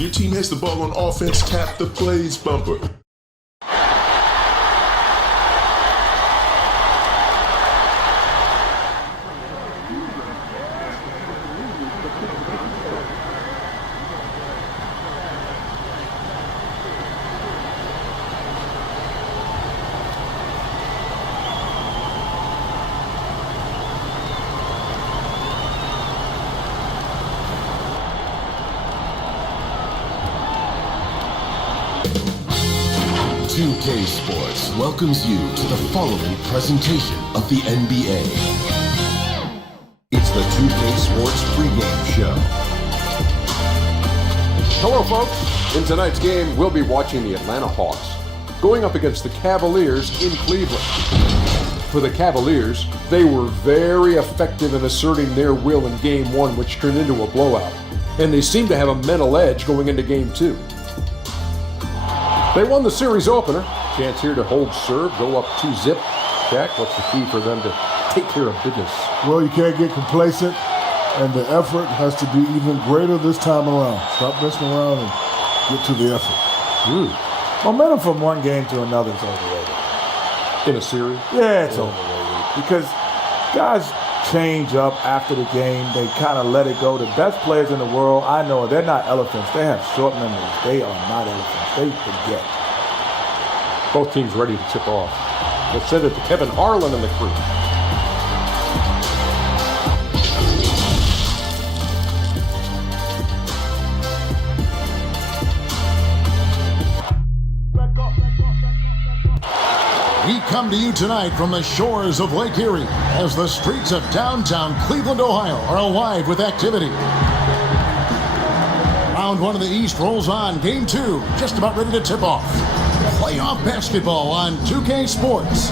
When your team has the ball on offense, tap the plays bumper. UK Sports welcomes you to the following presentation of the NBA. It's the 2K Sports pregame show. Hello, folks. In tonight's game, we'll be watching the Atlanta Hawks going up against the Cavaliers in Cleveland. For the Cavaliers, they were very effective in asserting their will in Game 1, which turned into a blowout. And they seem to have a mental edge going into Game 2. They won the series opener. Chance here to hold serve, go up 2-zip. Jack, what's the key for them to take care of business? Well, you can't get complacent, and the effort has to be even greater this time around. Stop messing around and get to the effort. Momentum from one game to another is overrated. In a series? Yeah, it's overrated. Because guys change up after the game. They kind of let it go. The best players in the world, I know, they're not elephants. They have short memories. They are not elephants. They forget. Both teams ready to tip off. Let's send it to Kevin Harlan and the crew. We come to you tonight from the shores of Lake Erie as the streets of downtown Cleveland, Ohio are alive with activity. Round one of the East rolls on. Game 2 just about ready to tip off. Playoff basketball on 2K Sports.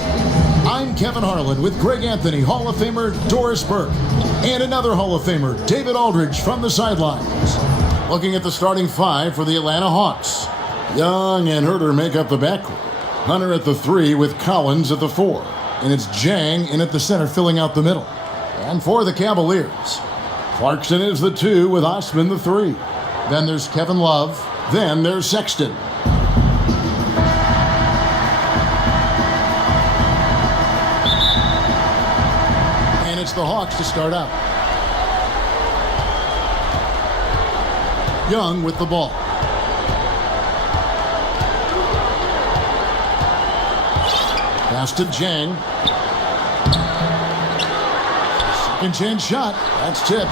I'm Kevin Harlan with Greg Anthony, Hall of Famer Doris Burke, and another Hall of Famer, David Aldridge, from the sidelines. Looking at the starting five for the Atlanta Hawks. Young and Herter make up the backcourt. Hunter at the 3 with Collins at the 4. And it's Jang in at the center filling out the middle. And for the Cavaliers, Clarkson is the 2 with Osman the 3. Then there's Kevin Love. Then there's Sexton. And it's the Hawks to start out. Young with the ball. Pass to Jang. Second chance shot. That's tipped.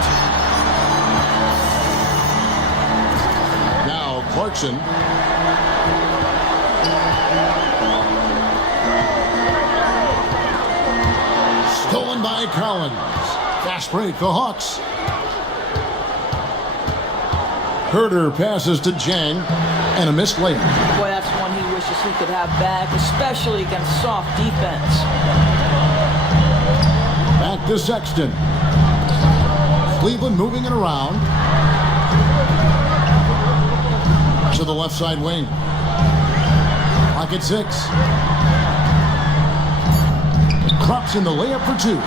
Now Clarkson. Stolen by Collins. Fast break, the Hawks. Herter passes to Jang. And a missed layup. Boy, that's one he wishes he could have back, especially against soft defense. Back to Sexton. Cleveland moving it around. To the left side wing. Clock at 6. Crops in the layup for 2.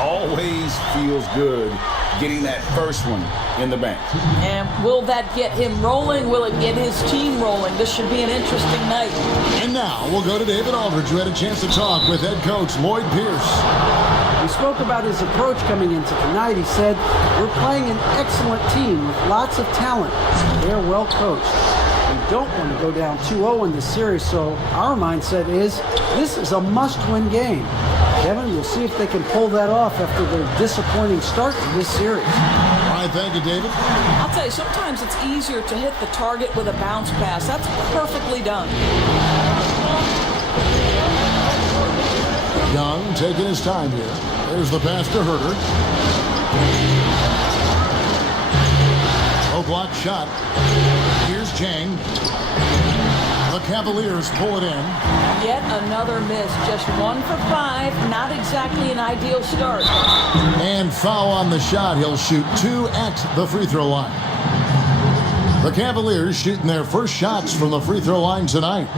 Always feels good getting that first one in the bank. And will that get him rolling? Will it get his team rolling? This should be an interesting night. And now we'll go to David Aldridge, who had a chance to talk with head coach Lloyd Pierce. We spoke about his approach coming into tonight. He said, we're playing an excellent team with lots of talent. They're well coached. We don't want to go down 2-0 in this series, so our mindset is this is a must-win game. Kevin, we'll see if they can pull that off after their disappointing start to this series. All right, thank you, David. I'll tell you, sometimes it's easier to hit the target with a bounce pass. That's perfectly done. Young taking his time here. There's the pass to Herter. Low block shot. Here's Jang. The Cavaliers pull it in. Yet another miss. Just 1 for 5. Not exactly an ideal start. And foul on the shot. He'll shoot 2 at the free throw line. The Cavaliers shooting their first shots from the free throw line tonight.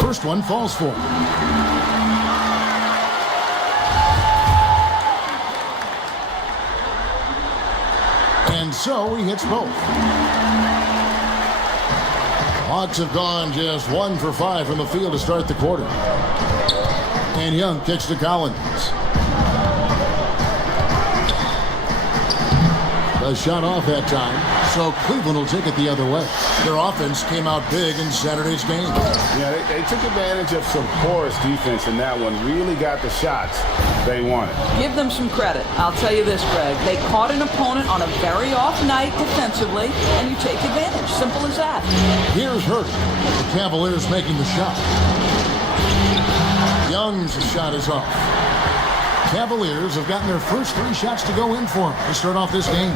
First one falls for him. so he hits both. Hawks have gone just 1 for 5 from the field to start the quarter. And Young kicks to Collins. A shot off that time, so Cleveland will take it the other way. Their offense came out big in Saturday's game. Yeah, they took advantage of some porous defense in that one. Really got the shots they wanted. Give them some credit. I'll tell you this, Greg. They caught an opponent on a very off night defensively, and you take advantage. Simple as that. Here's Hurt. The Cavaliers making the shot. Young's shot is off. Cavaliers have gotten their first 3 shots to go in for them to start off this game.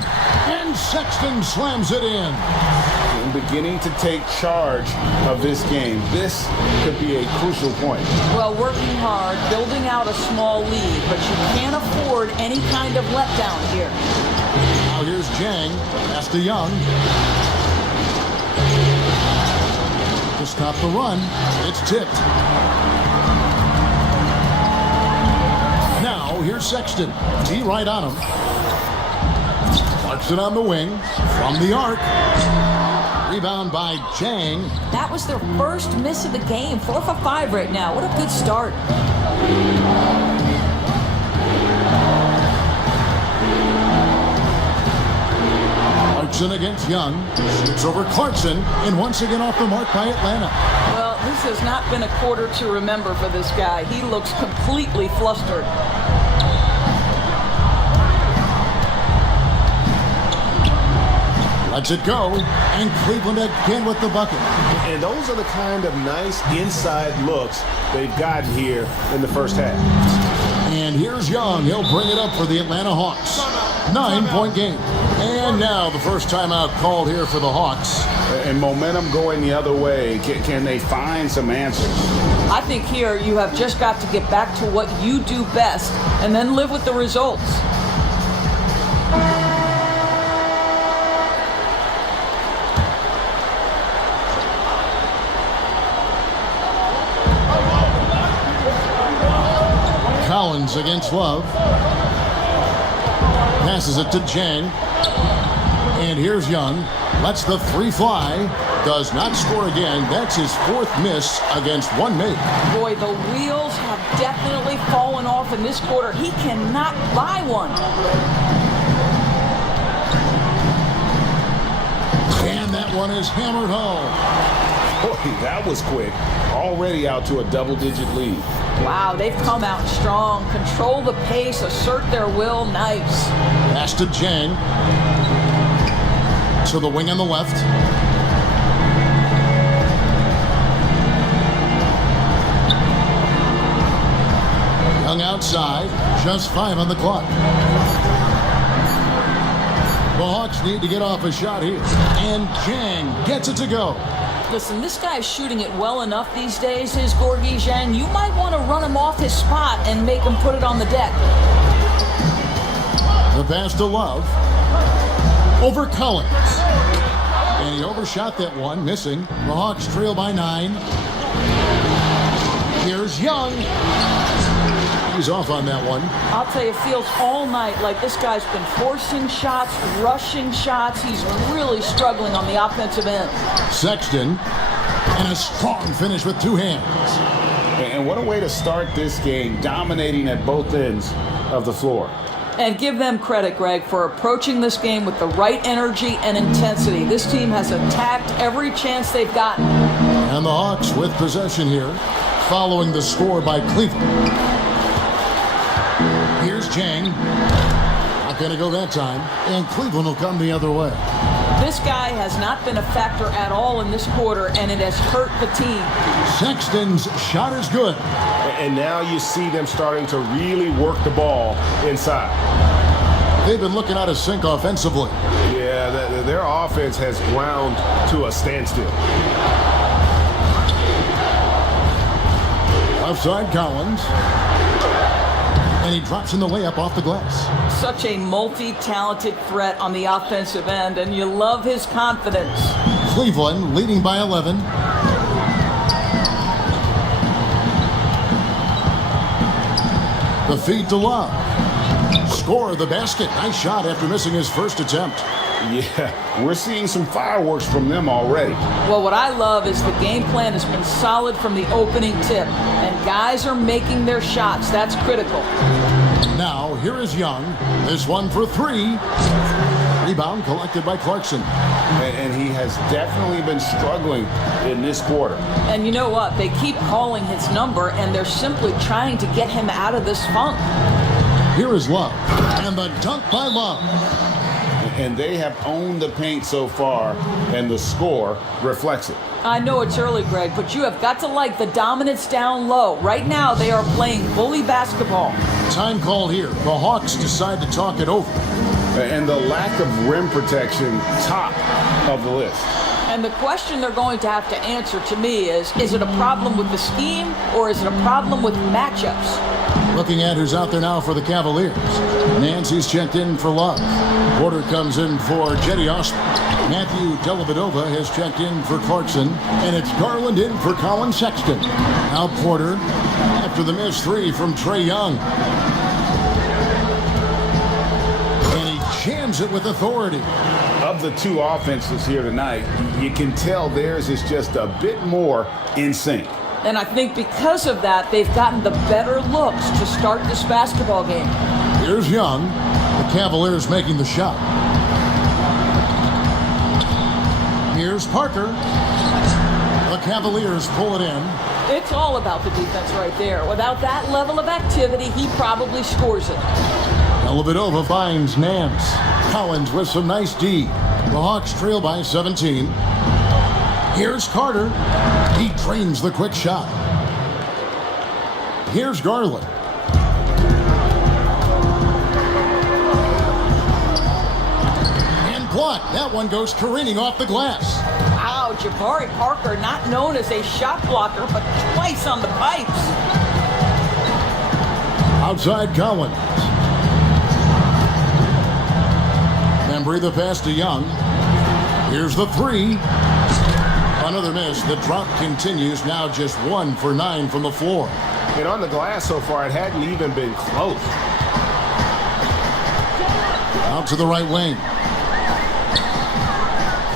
And Sexton slams it in. And beginning to take charge of this game. This could be a crucial point. Well, working hard, building out a small lead, but you can't afford any kind of letdown here. Now here's Jang. Pass to Young. To stop the run, it's tipped. Now, here's Sexton. He right on him. Clarkson on the wing. From the arc. Rebound by Jang. That was their first miss of the game. 4 for 5 right now. What a good start. Clarkson against Young. Shoots over Clarkson. And once again off the mark by Atlanta. Well, this has not been a quarter to remember for this guy. He looks completely flustered. Lets it go, and Cleveland again with the bucket. And those are the kind of nice inside looks they've gotten here in the first half. And here's Young. He'll bring it up for the Atlanta Hawks. 9-point game. And now the first timeout called here for the Hawks. And momentum going the other way. Can they find some answers? I think here you have just got to get back to what you do best and then live with the results. Collins against Love. Passes it to Jang. And here's Young. Lets the 3 fly. Does not score again. That's his 4th miss against 1 make. Boy, the wheels have definitely fallen off in this quarter. He cannot buy one. And that one is hammered home. Boy, that was quick. Already out to a double-digit lead. Wow, they've come out strong. Control the pace, assert their will. Nice. Pass to Jang. To the wing on the left. Young outside. Just 5 on the clock. The Hawks need to get off a shot here. And Jang gets it to go. Listen, this guy is shooting it well enough these days, his Gorgui Zhang. You might want to run him off his spot and make him put it on the deck. The pass to Love. Over Collins. And he overshot that one, missing. The Hawks trail by 9. Here's Young. He's off on that one. I'll tell you, it feels all night like this guy's been forcing shots, rushing shots. He's really struggling on the offensive end. Sexton. And a strong finish with 2 hands. And what a way to start this game, dominating at both ends of the floor. And give them credit, Greg, for approaching this game with the right energy and intensity. This team has attacked every chance they've gotten. And the Hawks with possession here, following the score by Cleveland. Here's Jang. Not going to go that time. And Cleveland will come the other way. This guy has not been a factor at all in this quarter, and it has hurt the team. Sexton's shot is good. And now you see them starting to really work the ball inside. They've been looking out of sync offensively. Yeah, their offense has ground to a standstill. Left side, Collins. And he drops in the layup off the glass. Such a multi-talented threat on the offensive end, and you love his confidence. Cleveland leading by 11. The feed to Love. Score the basket. Nice shot after missing his first attempt. Yeah, we're seeing some fireworks from them already. Well, what I love is the game plan has been solid from the opening tip, and guys are making their shots. That's critical. Now, here is Young. This one for three. Rebound collected by Clarkson. And he has definitely been struggling in this quarter. And you know what? They keep calling his number, and they're simply trying to get him out of this funk. Here is Love. And the dunk by Love. And they have owned the paint so far, and the score reflects it. I know it's early, Greg, but you have got to like the dominance down low. Right now, they are playing bully basketball. Time called here. The Hawks decide to talk it over. And the lack of rim protection, top of the list. And the question they're going to have to answer to me is it a problem with the scheme, or is it a problem with matchups? Looking at who's out there now for the Cavaliers. Nancy's checked in for Love. Porter comes in for Jetty Osman. Matthew Dellavedova has checked in for Clarkson. And it's Garland in for Colin Sexton. Now Porter after the missed three from Trae Young. And he jams it with authority. Of the two offenses here tonight, you can tell theirs is just a bit more in sync. And I think because of that, they've gotten the better looks to start this basketball game. Here's Young. The Cavaliers making the shot. Here's Parker. The Cavaliers pull it in. It's all about the defense right there. Without that level of activity, he probably scores it. Dellavedova finds Nance. Collins with some nice D. The Hawks trail by 17. Here's Carter. He drains the quick shot. Here's Garland. And blocked. That one goes careening off the glass. Wow, Jabari Parker, not known as a shot blocker, but twice on the pipes. Outside Collins. Embry the pass to Young. Here's the three. Another miss. The drop continues. Now just 1 for 9 from the floor. And on the glass so far, it hadn't even been close. Out to the right wing.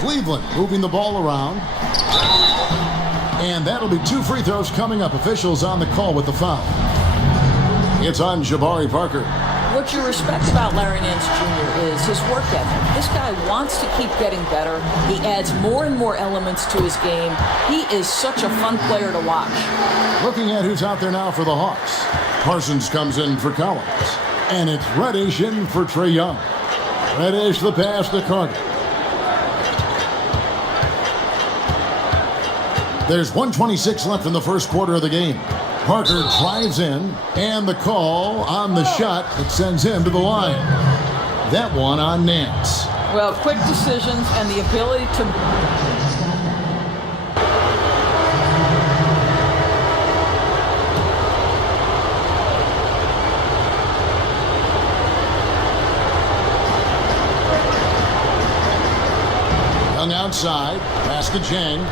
Cleveland moving the ball around. And that'll be 2 free throws coming up. Officials on the call with the foul. It's on Jabari Parker. What you respect about Larry Nance Jr. is his work ethic. This guy wants to keep getting better. He adds more and more elements to his game. He is such a fun player to watch. Looking at who's out there now for the Hawks. Parsons comes in for Collins. And it's Reddish in for Trae Young. Reddish the pass to Carter. There's 1:26 left in the first quarter of the game. Parker drives in, and the call on the shot that sends him to the line. That one on Nance. Well, quick decisions and the ability to... Young outside, pass to Jang.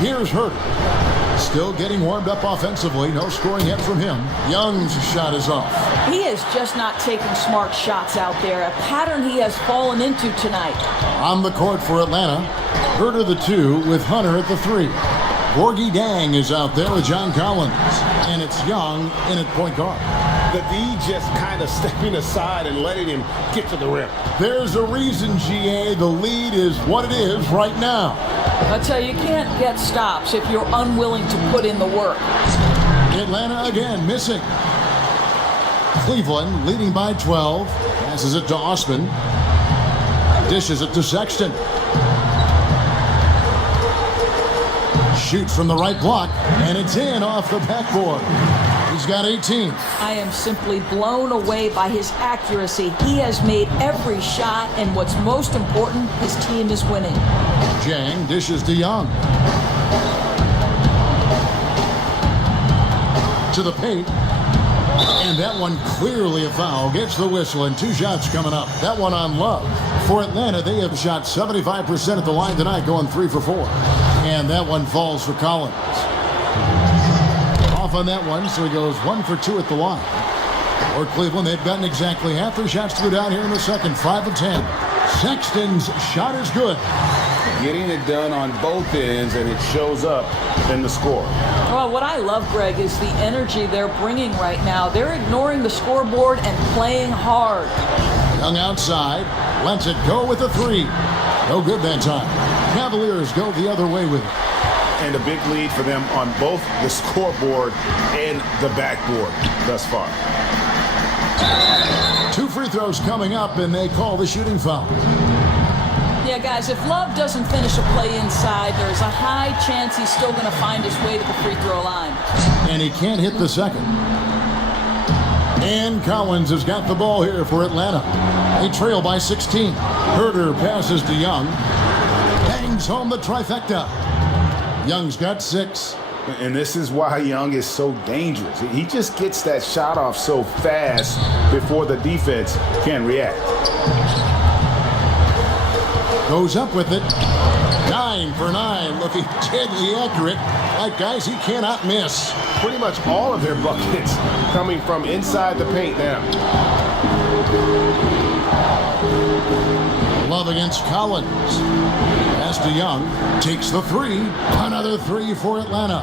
Here's Herter. Still getting warmed up offensively. No scoring yet from him. Young's shot is off. He is just not taking smart shots out there. A pattern he has fallen into tonight. On the court for Atlanta. Herter the 2 with Hunter at the 3. Gorgie Dang is out there with John Collins. And it's Young in at point guard. The D just kind of stepping aside and letting him get to the rim. There's a reason, GA. The lead is what it is right now. I tell you, you can't get stops if you're unwilling to put in the work. Atlanta again missing. Cleveland leading by 12. Passes it to Osman. Dishes it to Sexton. Shoot from the right block, and it's in off the backboard. He's got 18. I am simply blown away by his accuracy. He has made every shot, and what's most important, his team is winning. Jang dishes to Young. To the paint. And that one clearly a foul. Gets the whistle, and 2 shots coming up. That one on Love. For Atlanta, they have shot 75% at the line tonight, going 3 for 4. And that one falls for Collins. off on that one, so he goes 1 for 2 at the line. For Cleveland, they've gotten exactly half their shots to go down here in the second, 5 of 10. Sexton's shot is good. Getting it done on both ends, and it shows up in the score. Well, what I love, Greg, is the energy they're bringing right now. They're ignoring the scoreboard and playing hard. Young outside, lets it go with a 3. No good that time. Cavaliers go the other way with it. And a big lead for them on both the scoreboard and the backboard thus far. 2 free throws coming up, and they call the shooting foul. Yeah, guys, if Love doesn't finish a play inside, there's a high chance he's still going to find his way to the free throw line. And he can't hit the second. And Collins has got the ball here for Atlanta. They trail by 16. Herter passes to Young. Bangs home the trifecta. Young's got 6. And this is why Young is so dangerous. He just gets that shot off so fast before the defense can react. Goes up with it. 9 for 9, looking deadly accurate. Like guys he cannot miss. Pretty much all of their buckets coming from inside the paint now. Love against Collins. Pass to Young. Takes the 3. Another 3 for Atlanta.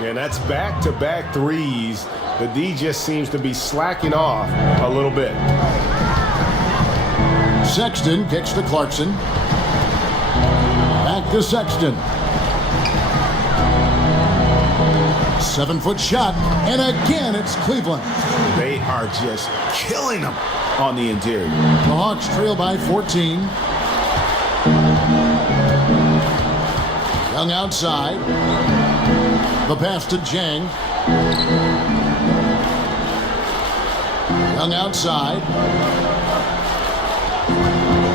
And that's back-to-back threes. The D just seems to be slacking off a little bit. Sexton kicks to Clarkson. Back to Sexton. 7-foot shot, and again it's Cleveland. They are just killing them on the interior. The Hawks trail by 14. Young outside. The pass to Jang. Young outside.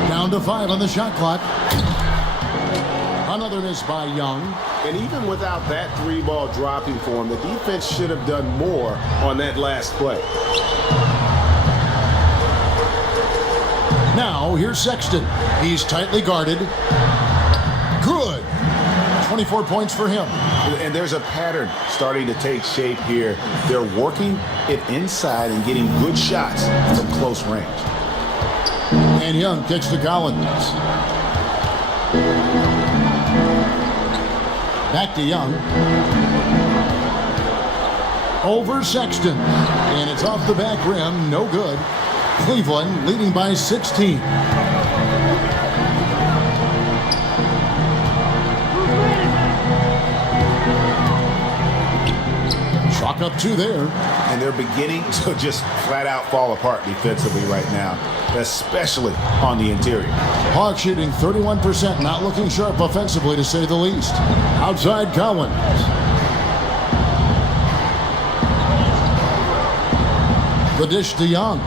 Down to 5 on the shot clock. Another miss by Young. And even without that 3-ball dropping for him, the defense should have done more on that last play. Now, here's Sexton. He's tightly guarded. Good. 24 points for him. And there's a pattern starting to take shape here. They're working it inside and getting good shots from close range. And Young kicks to Collins. Back to Young. Over Sexton. And it's off the back rim. No good. Cleveland leading by 16. Chalk up 2 there. And they're beginning to just flat out fall apart defensively right now, especially on the interior. Hawks shooting 31%, not looking sharp offensively to say the least. Outside Collins. The dish to Young.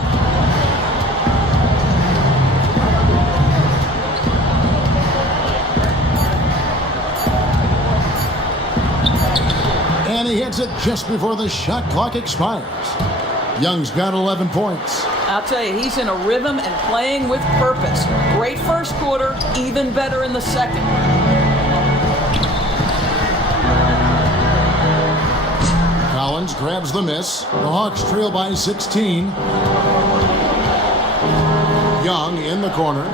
And he hits it just before the shot clock expires. Young's got 11 points. I'll tell you, he's in a rhythm and playing with purpose. Great first quarter, even better in the second. Collins grabs the miss. The Hawks trail by 16. Young in the corner.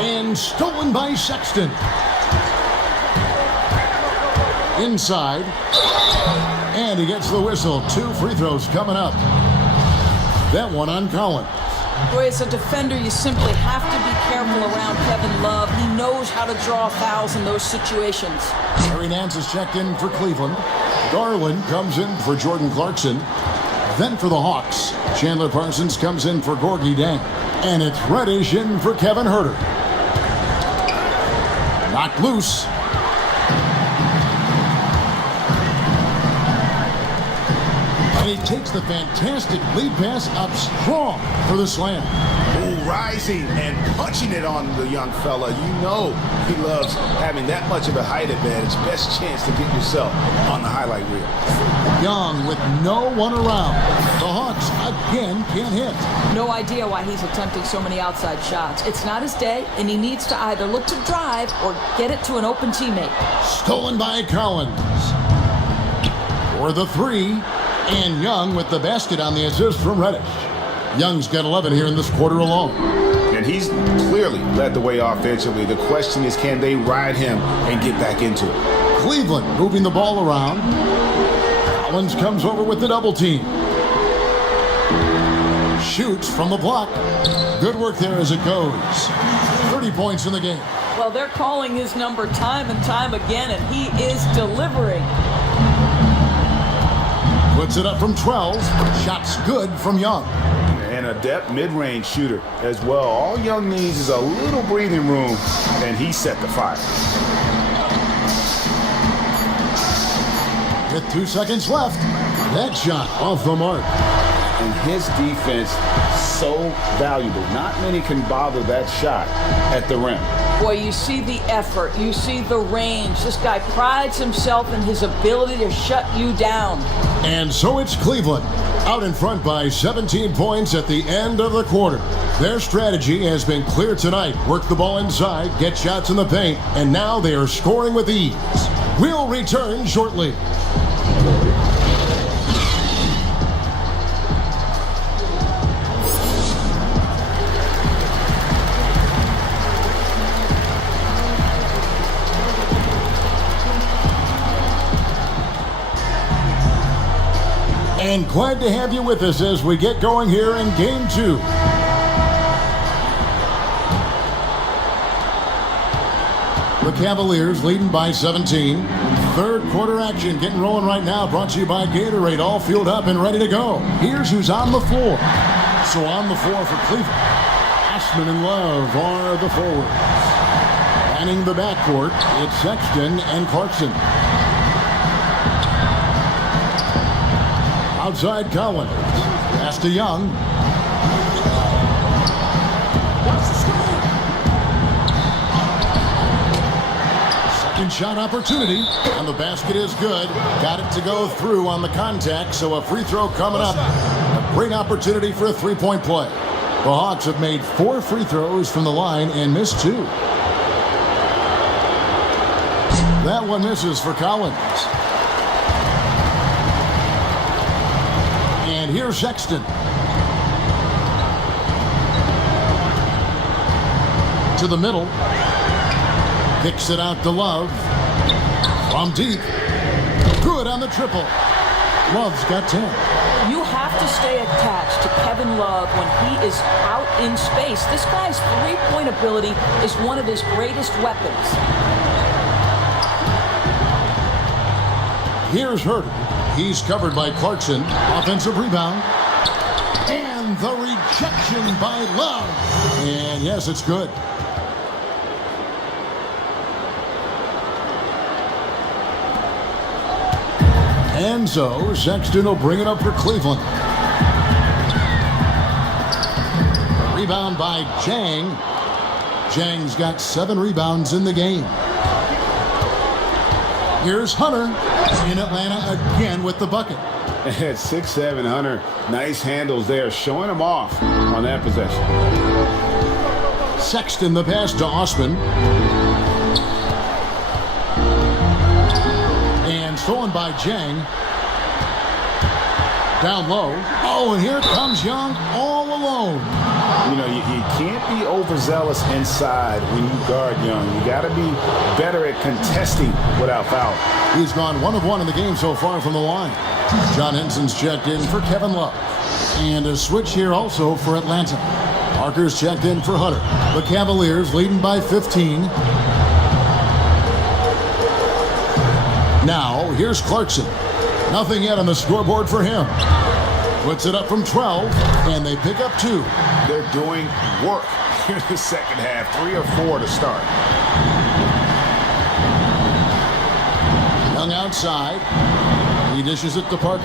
And stolen by Sexton. Inside. And he gets the whistle. 2 free throws coming up. That one on Collins. Boy, as a defender, you simply have to be careful around Kevin Love. He knows how to draw fouls in those situations. Larry Nance is checked in for Cleveland. Garland comes in for Jordan Clarkson. Then for the Hawks, Chandler Parsons comes in for Gorgie Dang. And it's Reddish in for Kevin Herter. Knocked loose. And he takes the fantastic lead pass up strong for the slam. Oh, rising and punching it on the young fella. You know he loves having that much of a height advantage. Best chance to get yourself on the highlight reel. Young with no one around. The Hawks again can't hit. No idea why he's attempting so many outside shots. It's not his day, and he needs to either look to drive or get it to an open teammate. Stolen by Collins. For the 3. And Young with the basket on the assist from Reddish. Young's got 11 here in this quarter alone. And he's clearly led the way offensively. The question is, can they ride him and get back into it? Cleveland moving the ball around. Collins comes over with the double team. Shoots from the block. Good work there as it goes. 30 points in the game. Well, they're calling his number time and time again, and he is delivering. Puts it up from 12. Shots good from Young. And an adept mid-range shooter as well. All Young needs is a little breathing room, and he set the fire. With 2 seconds left, that shot off the mark. And his defense, so valuable. Not many can bother that shot at the rim. Boy, you see the effort. You see the range. This guy prides himself in his ability to shut you down. And so it's Cleveland, out in front by 17 points at the end of the quarter. Their strategy has been clear tonight. Work the ball inside, get shots in the paint, and now they are scoring with ease. We'll return shortly. And glad to have you with us as we get going here in Game 2. The Cavaliers leading by 17. Third quarter action getting rolling right now. Brought to you by Gatorade. All fueled up and ready to go. Here's who's on the floor. So on the floor for Cleveland, Osman and Love are the forwards. Manning the backcourt, it's Sexton and Clarkson. Outside Collins. Pass to Young. Second shot opportunity. And the basket is good. Got it to go through on the contact, so a free throw coming up. A great opportunity for a three-point play. The Hawks have made 4 free throws from the line and missed 2. That one misses for Collins. And here's Sexton. To the middle. Kicks it out to Love. From deep. Good on the triple. Love's got 10. You have to stay attached to Kevin Love when he is out in space. This guy's three-point ability is one of his greatest weapons. Here's Herter. He's covered by Clarkson. Offensive rebound. And the rejection by Love. And yes, it's good. And so Sexton will bring it up for Cleveland. Rebound by Jang. Jang's got 7 rebounds in the game. Here's Hunter in Atlanta again with the bucket. At 6'7", Hunter, nice handles there, showing him off on that possession. Sexton the pass to Osman. And stolen by Jang. Down low. Oh, and here comes Young all alone. You know, you can't be overzealous inside when you guard Young. You got to be better at contesting without foul. He's gone 1 of 1 in the game so far from the line. John Henson's checked in for Kevin Love. And a switch here also for Atlanta. Parker's checked in for Hunter. The Cavaliers leading by 15. Now, here's Clarkson. Nothing yet on the scoreboard for him. Puts it up from 12, and they pick up 2. They're doing work in the second half. 3 or 4 to start. Young outside. He dishes it to Parker.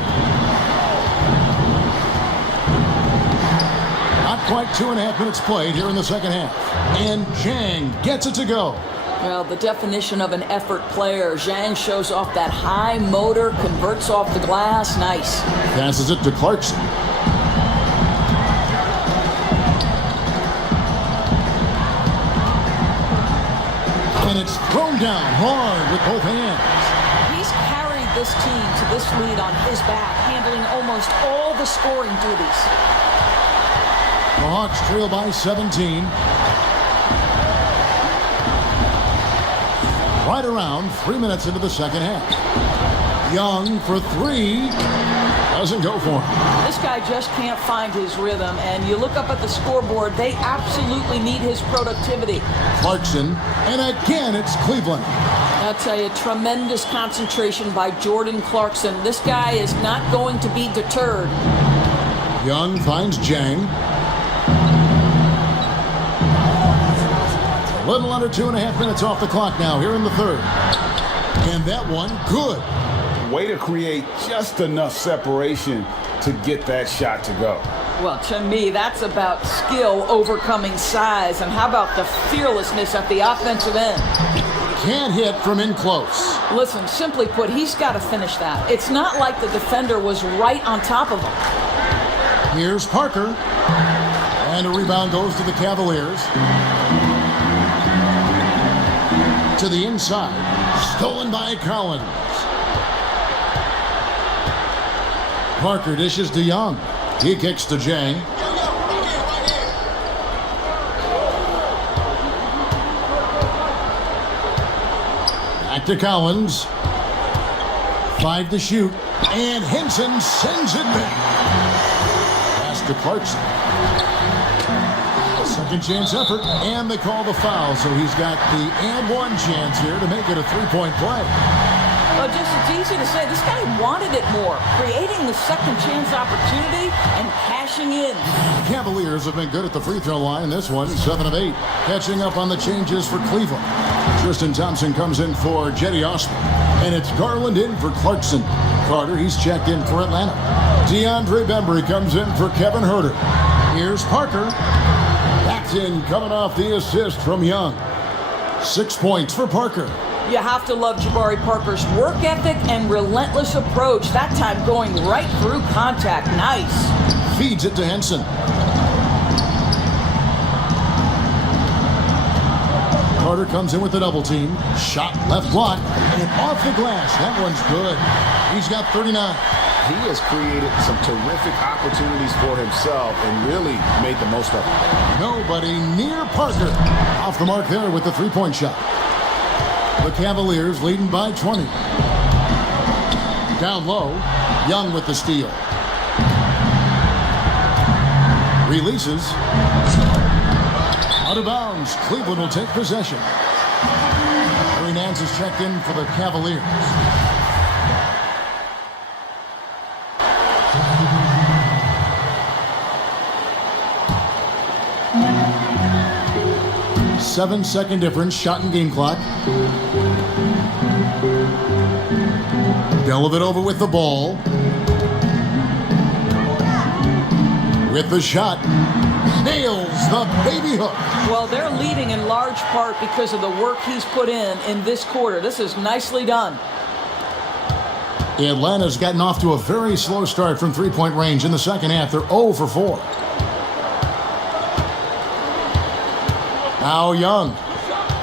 Not quite 2.5 minutes played here in the second half. And Jang gets it to go. Well, the definition of an effort player. Zhang shows off that high motor, converts off the glass. Nice. Passes it to Clarkson. And it's thrown down hard with both hands. He's carried this team to this lead on his back, handling almost all the scoring duties. The Hawks trail by 17. Right around 3 minutes into the second half. Young for three. Doesn't go for him. This guy just can't find his rhythm, and you look up at the scoreboard, they absolutely need his productivity. Clarkson, and again it's Cleveland. I'll tell you, tremendous concentration by Jordan Clarkson. This guy is not going to be deterred. Young finds Jang. A little under 2.5 minutes off the clock now here in the third. And that one, good. Way to create just enough separation to get that shot to go. Well, to me, that's about skill overcoming size. And how about the fearlessness at the offensive end? Can't hit from in close. Listen, simply put, he's got to finish that. It's not like the defender was right on top of him. Here's Parker. And a rebound goes to the Cavaliers. To the inside. Stolen by Collins. Parker dishes to Young. He kicks to Jang. Back to Collins. 5 to shoot. And Henson sends it back. Pass to Clarkson. Second chance effort. And they call the foul. So he's got the and one chance here to make it a three-point play. Well, just it's easy to say, this guy wanted it more, creating the second chance opportunity and cashing in. The Cavaliers have been good at the free throw line. This one, 7 of 8. Catching up on the changes for Cleveland. Tristan Thompson comes in for Jetty Osman. And it's Garland in for Clarkson. Carter, he's checked in for Atlanta. DeAndre Bembry comes in for Kevin Huerter. Here's Parker. That's in, coming off the assist from Young. 6 points for Parker. You have to love Jabari Parker's work ethic and relentless approach. That time going right through contact. Nice. Feeds it to Henson. Carter comes in with the double team. Shot left block and off the glass. That one's good. He's got 39. He has created some terrific opportunities for himself and really made the most of it. Nobody near Parker. Off the mark there with the three-point shot. The Cavaliers leading by 20. Down low, Young with the steal. Releases. Out of bounds, Cleveland will take possession. Larry Nance is checked in for the Cavaliers. Seven-second difference, shot and game clock. Dellavedova with the ball. With the shot. Nails the baby hook. Well, they're leading in large part because of the work he's put in this quarter. This is nicely done. Atlanta's gotten off to a very slow start from three-point range in the second half. They're 0 for 4. Now Young,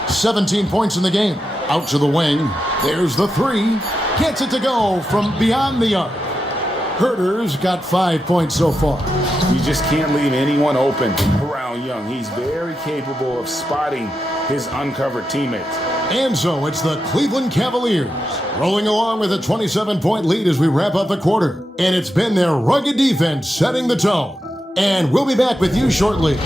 17 points in the game. Out to the wing. There's the three. Gets it to go from beyond the arc. Huerter's got 5 points so far. You just can't leave anyone open around Young. He's very capable of spotting his uncovered teammates. And so it's the Cleveland Cavaliers rolling along with a 27-point lead as we wrap up the quarter. And it's been their rugged defense setting the tone. And we'll be back with you shortly.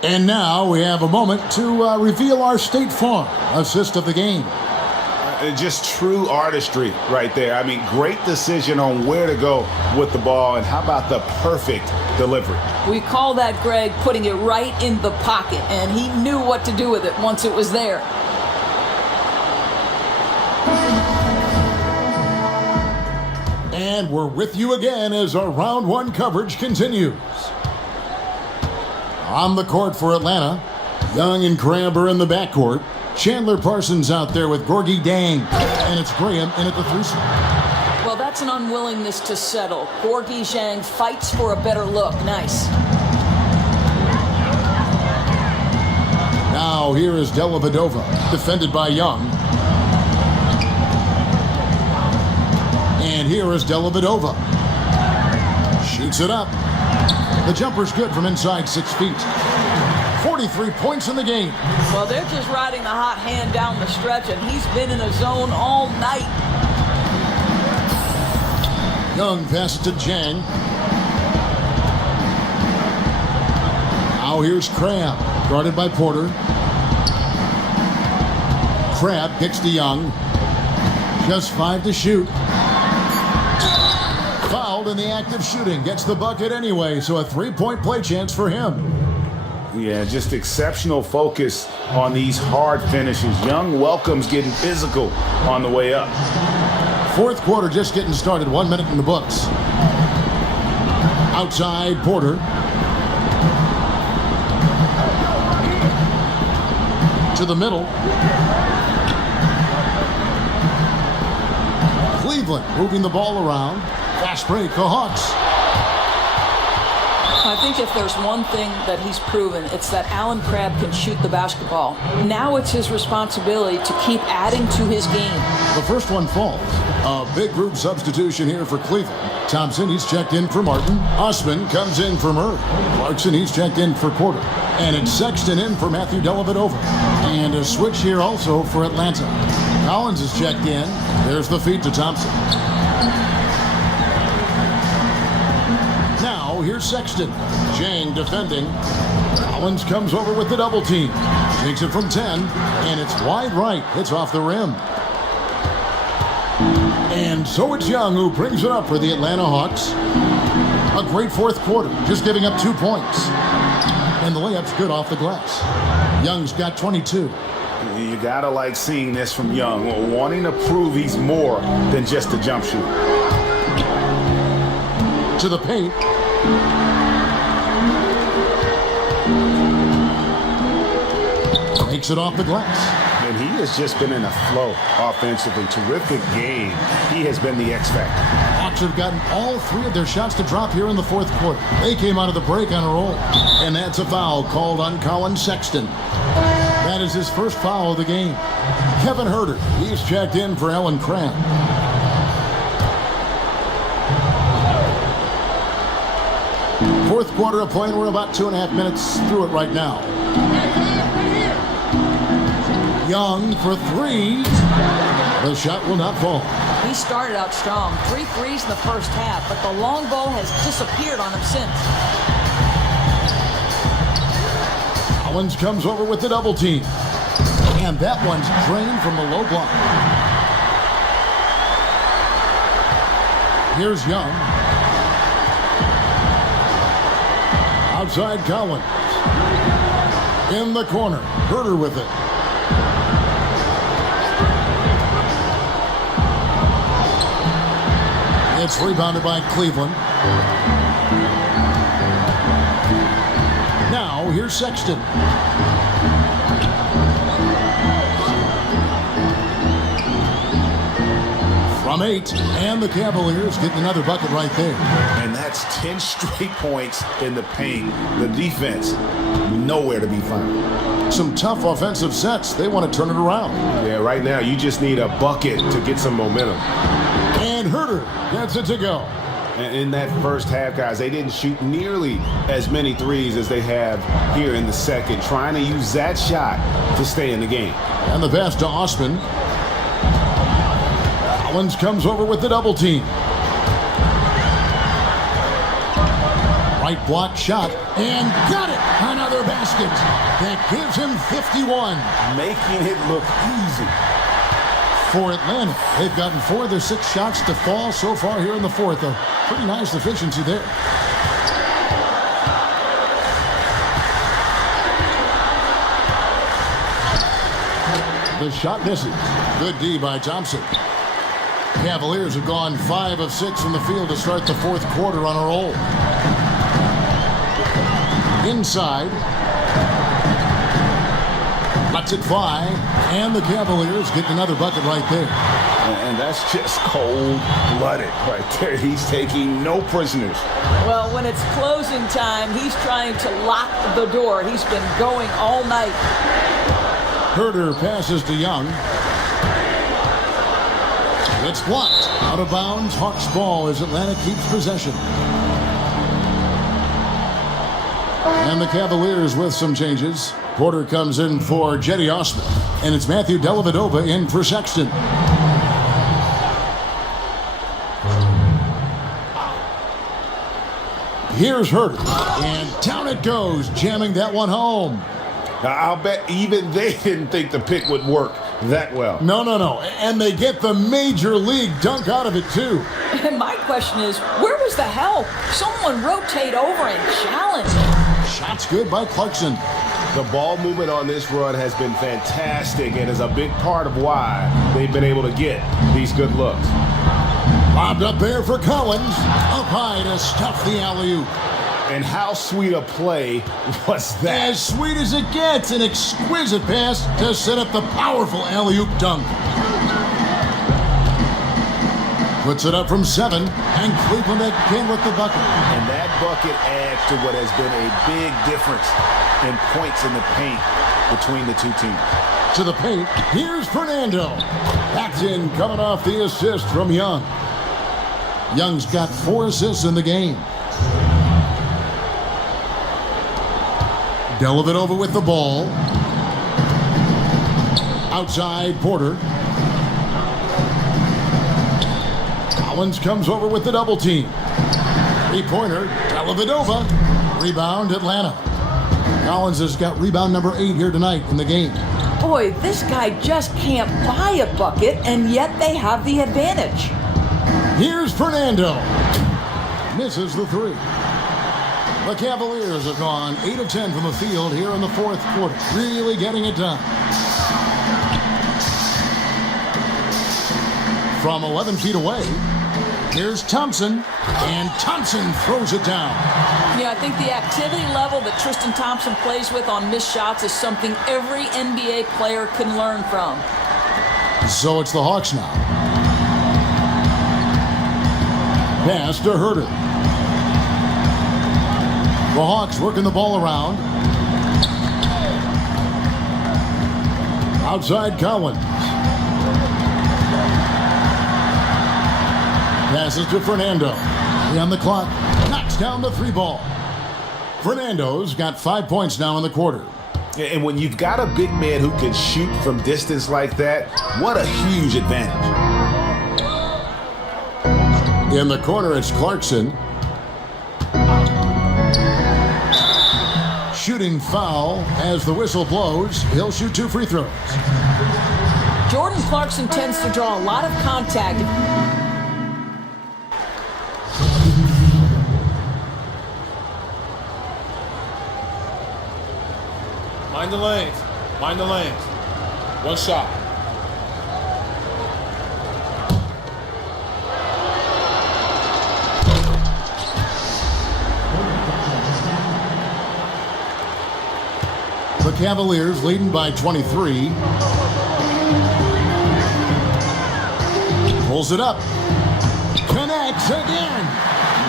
And now we have a moment to reveal our State Farm assist of the game. Just true artistry right there. I mean, great decision on where to go with the ball, and how about the perfect delivery? We call that, Greg, putting it right in the pocket, and he knew what to do with it once it was there. And we're with you again as our round one coverage continues. On the court for Atlanta, Young and Crabb are in the backcourt. Chandler Parsons out there with Gorgie Dang. And it's Graham in at the 3 spot. Well, that's an unwillingness to settle. Gorgie Zhang fights for a better look. Nice. Now here is Dellavedova, defended by Young. And here is Dellavedova. Shoots it up. The jumper's good from inside 6 feet. 43 points in the game. Well, they're just riding the hot hand down the stretch, and he's been in a zone all night. Young passes to Zhang. Now here's Crabb, guarded by Porter. Crabb kicks to Young. Just 5 to shoot. Fouled in the act of shooting. Gets the bucket anyway, so a 3-point play chance for him. Yeah, just exceptional focus on these hard finishes. Young welcomes getting physical on the way up. Fourth quarter just getting started. 1 minute in the books. Outside, Porter. To the middle. Cleveland moving the ball around. Fast break, the Hawks. I think if there's one thing that he's proven, it's that Alan Crabb can shoot the basketball. Now it's his responsibility to keep adding to his game. The first one falls. A big group substitution here for Cleveland. Thompson, he's checked in for Martin. Osman comes in for Murray. Clarkson, he's checked in for Porter. And it's Sexton in for Matthew Dellavedova. And a switch here also for Atlanta. Collins is checked in. There's the feed to Thompson. Now, here's Sexton. Zhang defending. Collins comes over with the double team. Takes it from 10, and it's wide right. Hits off the rim. And so it's Young who brings it up for the Atlanta Hawks. A great fourth quarter, just giving up 2 points. And the layup's good off the glass. Young's got 22. You gotta like seeing this from Young, wanting to prove he's more than just a jump shooter. To the paint. Takes it off the glass. And he has just been in a flow offensively. Terrific game. He has been the X factor. Hawks have gotten all 3 of their shots to drop here in the fourth quarter. They came out of the break on a roll. And that's a foul called on Colin Sexton. That is his first foul of the game. Kevin Herter, he's checked in for Alan Crabb. Fourth quarter of play, and we're about 2.5 minutes through it right now. Young for 3. The shot will not fall. He started out strong. 3 threes in the first half, but the long ball has disappeared on him since. Collins comes over with the double team. And that one's drained from the low block. Here's Young. Outside Collins. In the corner. Herter with it. It's rebounded by Cleveland. Now, here's Sexton. From 8, and the Cavaliers getting another bucket right there. And that's 10 straight points in the paint. The defense, nowhere to be found. Some tough offensive sets. They want to turn it around. Yeah, right now you just need a bucket to get some momentum. And Herter gets it to go. And in that first half, guys, they didn't shoot nearly as many threes as they have here in the second, trying to use that shot to stay in the game. And the pass to Osman. Collins comes over with the double team. Right block shot, and got it! Another basket. That gives him 51. Making it look easy. For Atlanta, they've gotten 4 of their 6 shots to fall so far here in the fourth. A pretty nice efficiency there. The shot misses. Good D by Thompson. Cavaliers have gone 5 of 6 from the field to start the fourth quarter on a roll. Inside. Lets it fly, and the Cavaliers get another bucket right there. And that's just cold-blooded right there. He's taking no prisoners. Well, when it's closing time, he's trying to lock the door. He's been going all night. Herter passes to Young. It's blocked. Out of bounds, Hawks ball as Atlanta keeps possession. And the Cavaliers with some changes. Porter comes in for Jetty Osman. And it's Matthew Dellavedova in for Sexton. Here's Herter. And down it goes, jamming that one home. Now, I'll bet even they didn't think the pick would work that well. No. And they get the major league dunk out of it, too. And my question is, where was the help? Someone rotate over and challenge. Shots good by Clarkson. The ball movement on this run has been fantastic and is a big part of why they've been able to get these good looks. Lobbed up there for Collins. Up high to stuff the alley-oop. And how sweet a play was that? As sweet as it gets, an exquisite pass to set up the powerful alley-oop dunk. Puts it up from 7, and Cleveland again with the bucket. And that bucket adds to what has been a big difference in points in the paint between the two teams. To the paint, here's Fernando. Backed in, coming off the assist from Young. Young's got 4 assists in the game. Dellavedova with the ball. Outside, Porter. Collins comes over with the double team. 3-pointer, Dellavedova. Rebound, Atlanta. Collins has got rebound number 8 here tonight in the game. Boy, this guy just can't buy a bucket, and yet they have the advantage. Here's Fernando. Misses the 3. The Cavaliers have gone 8 of 10 from the field here in the 4th quarter. Really getting it done. From 11 feet away, here's Thompson, and Thompson throws it down. Yeah, I think the activity level that Tristan Thompson plays with on missed shots is something every NBA player can learn from. So it's the Hawks now. Pass to Herter. The Hawks working the ball around. Outside Collins. Passes to Fernando. On the clock. Knocks down the 3 ball. Fernando's got 5 points now in the quarter. And when you've got a big man who can shoot from distance like that, what a huge advantage. In the corner, it's Clarkson. Shooting foul as the whistle blows. He'll shoot 2 free throws. Jordan Clarkson tends to draw a lot of contact. Mind the lanes. Mind the lanes. 1 shot. The Cavaliers leading by 23. Pulls it up. Connects again.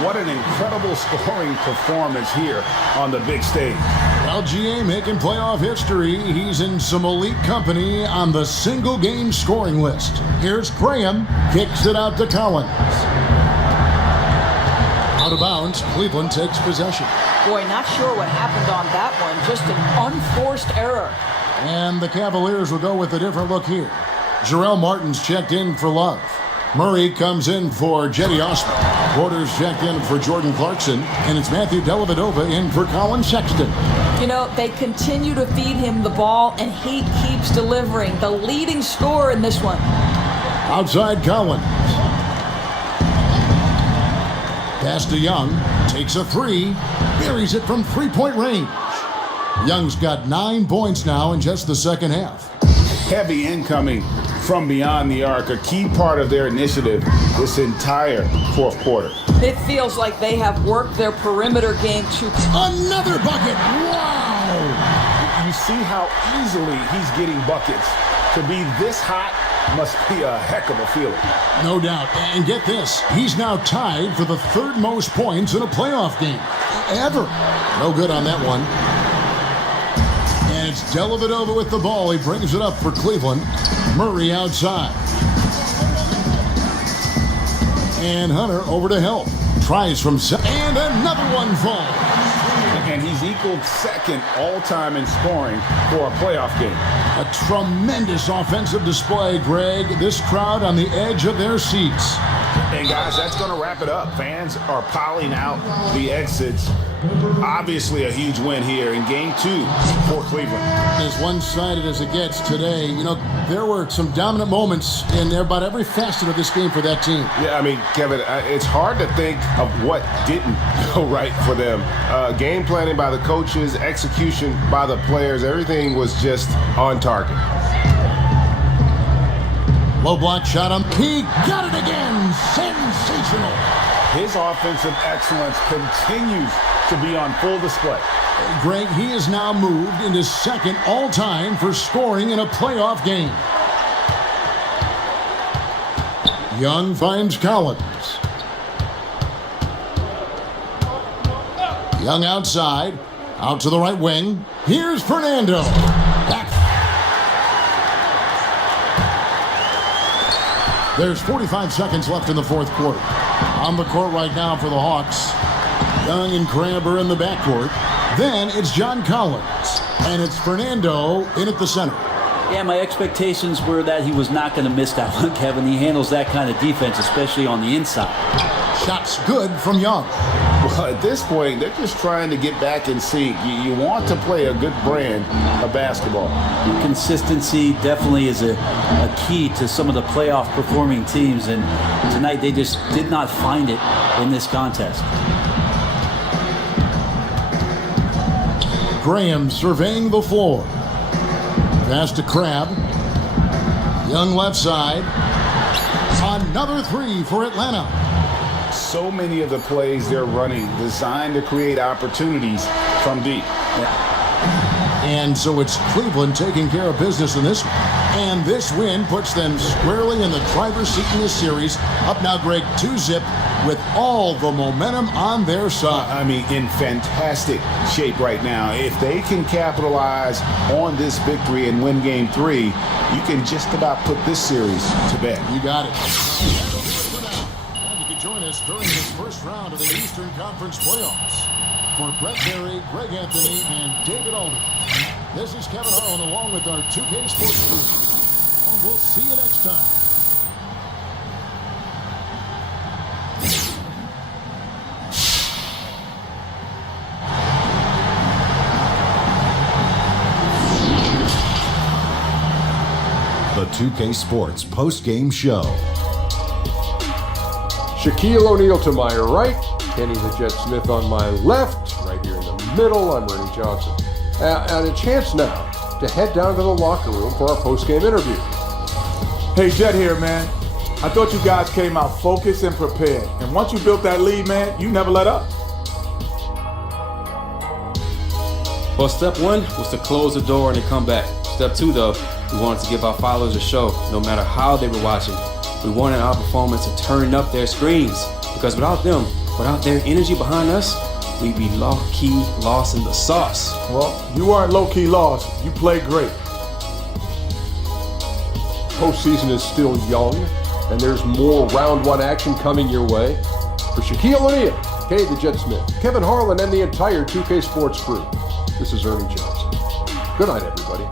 What an incredible scoring performance here on the big stage. LGA making playoff history. He's in some elite company on the single game scoring list. Here's Graham. Kicks it out to Collins. Out of bounds. Cleveland takes possession. Boy, not sure what happened on that one. Just an unforced error. And the Cavaliers will go with a different look here. Jarrell Martin's checked in for Love. Murray comes in for Jetty Osman. Porter's checked in for Jordan Clarkson. And it's Matthew Dellavedova in for Colin Sexton. You know, they continue to feed him the ball, and he keeps delivering. The leading scorer in this one. Outside Collins. Pass to Young. Takes a 3. Buries it from 3-point range. Young's got 9 points now in just the second half. Heavy incoming from beyond the arc, a key part of their initiative this entire 4th quarter. It feels like they have worked their perimeter game to... Another bucket! Wow! you see how easily he's getting buckets. To be this hot must be a heck of a feeling. No doubt. And get this, he's now tied for the third most points in a playoff game ever. No good on that one. And it's Dellavedova with the ball. He brings it up for Cleveland. Murray outside. And Hunter over to help. Tries from and another one falls. And he's equaled second all-time in scoring for a playoff game. A tremendous offensive display, Greg. This crowd on the edge of their seats. And guys, that's going to wrap it up. Fans are piling out the exits. Obviously a huge win here in Game 2 for Cleveland. As one-sided as it gets today, you know, there were some dominant moments in there about every facet of this game for that team. Yeah, I mean, Kevin, it's hard to think of what didn't go right for them. Game planning by the coaches, execution by the players, everything was just on target. Low block shot him. He got it again. Sensational. His offensive excellence continues to be on full display. Greg, he is now moved into second all-time for scoring in a playoff game. Young finds Collins. Young outside. Out to the right wing. Here's Fernando. Back. There's 45 seconds left in the fourth quarter. On the court right now for the Hawks. Young and Crabber in the backcourt. Then it's John Collins. And it's Fernando in at the center. Yeah, my expectations were that he was not going to miss that one, Kevin. He handles that kind of defense, especially on the inside. Shots good from Young. Well, at this point, they're just trying to get back in sync. You want to play a good brand of basketball. Consistency definitely is a key to some of the playoff performing teams, and tonight they just did not find it in this contest. Graham surveying the floor. Pass to Crab. Young left side. Another three for Atlanta. So many of the plays they're running designed to create opportunities from deep. And so it's Cleveland taking care of business in this one. And this win puts them squarely in the driver's seat in this series. Up now, Greg, 2-zip with all the momentum on their side. I mean, in fantastic shape right now. If they can capitalize on this victory and win Game 3, you can just about put this series to bed. You got it. And you can join us during this first round of the Eastern Conference playoffs. For Brett Berry, Greg Anthony, and David Alden, this is Kevin Harlan along with our 2K Sports crew. And we'll see you next time. The 2K Sports post-game show. Shaquille O'Neal to my right, Kenny the Jet Smith on my left, right here in the middle, I'm Ernie Johnson. And a chance now to head down to the locker room for our post-game interview. Hey, Jet here, man. I thought you guys came out focused and prepared. And once you built that lead, man, you never let up. Well, step one was to close the door and then come back. Step two, though, we wanted to give our followers a show, no matter how they were watching. We wanted our performance to turn up their screens, because without them, without their energy behind us, we'd be low-key lost in the sauce. Well, you weren't low-key lost. You played great. Postseason is still young, and there's more round one action coming your way. For Shaquille O'Neal, Kenny the Jet Smith, Kevin Harlan, and the entire 2K Sports crew, this is Ernie Johnson. Good night, everybody.